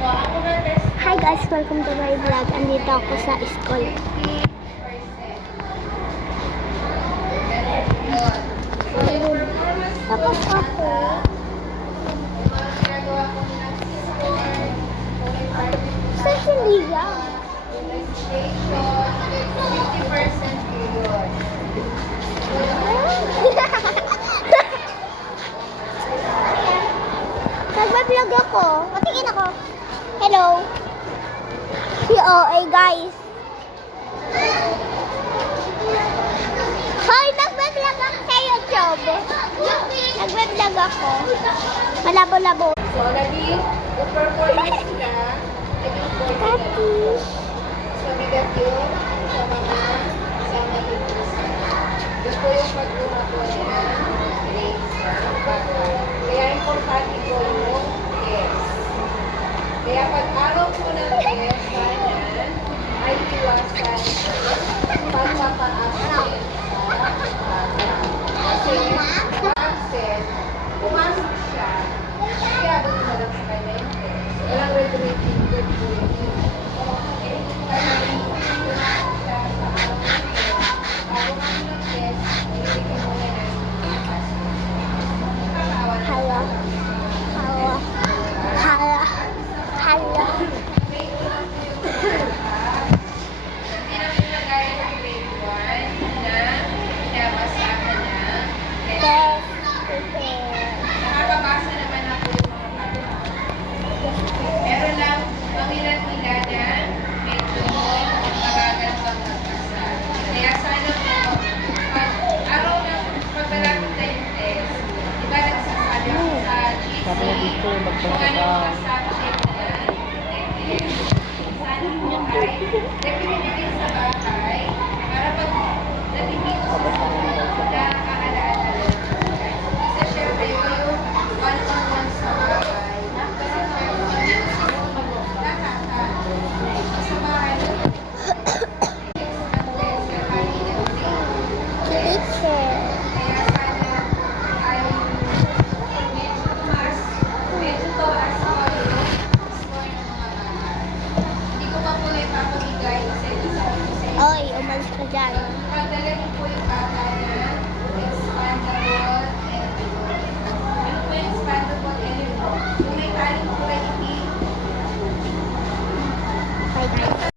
Hi guys, welcome to my vlog. Andito ako sa school. Tapos ako. Saan si Lia? 50% period. Nagbablog ako. Patingin ako. Hello. Si OA guys. Hoy, nagbablog ako sa YouTube. Nagbablog ako. Malabo-labo. So, naging performance ka, naging Kati. so, bigat yun sa mga isa. Gusto yung pagtuna po niya, grades sa bata. Kaya importante ko yung test. Kaya pag-araw po ng test, sana ay iwasan pagpapaasin sa bata. Kasi, absent, pumasok siya, kaya doon na lang sa kanya yung test. Walang regulating good po yun. Eh, kaya pumasok siya sa araw ng test. Bago kami ng test, nililikin mo na ng nakakaawa na Hala. Hala. Hala. Hala. may ulang po yung bata. Hindi na pinagaya ng grade 1 na nabasahan na. Test. Nakakabasa naman ako yung mga bata. Meron lang pangilan-ila na medyo mabagal pagbasa. Kaya sana po, pag araw na pagbalapit na yung test, di ba nagsasabi ako sa GC, kung ano mga subject na test. Sana po ay definitely sa bahay para pag dating dito sa school, nakakaalala lang. Kasi syempre yung one-on-one sa bahay. Kasi syempre, sa bahay, Teacher. kaya sana ay medyo taas pa yung score ng mga bata. Hindi ko pa po na ipapamigay kasi isa ko sa inyo. Oy, umalis ka dyan. Pagdala niyo po yung bata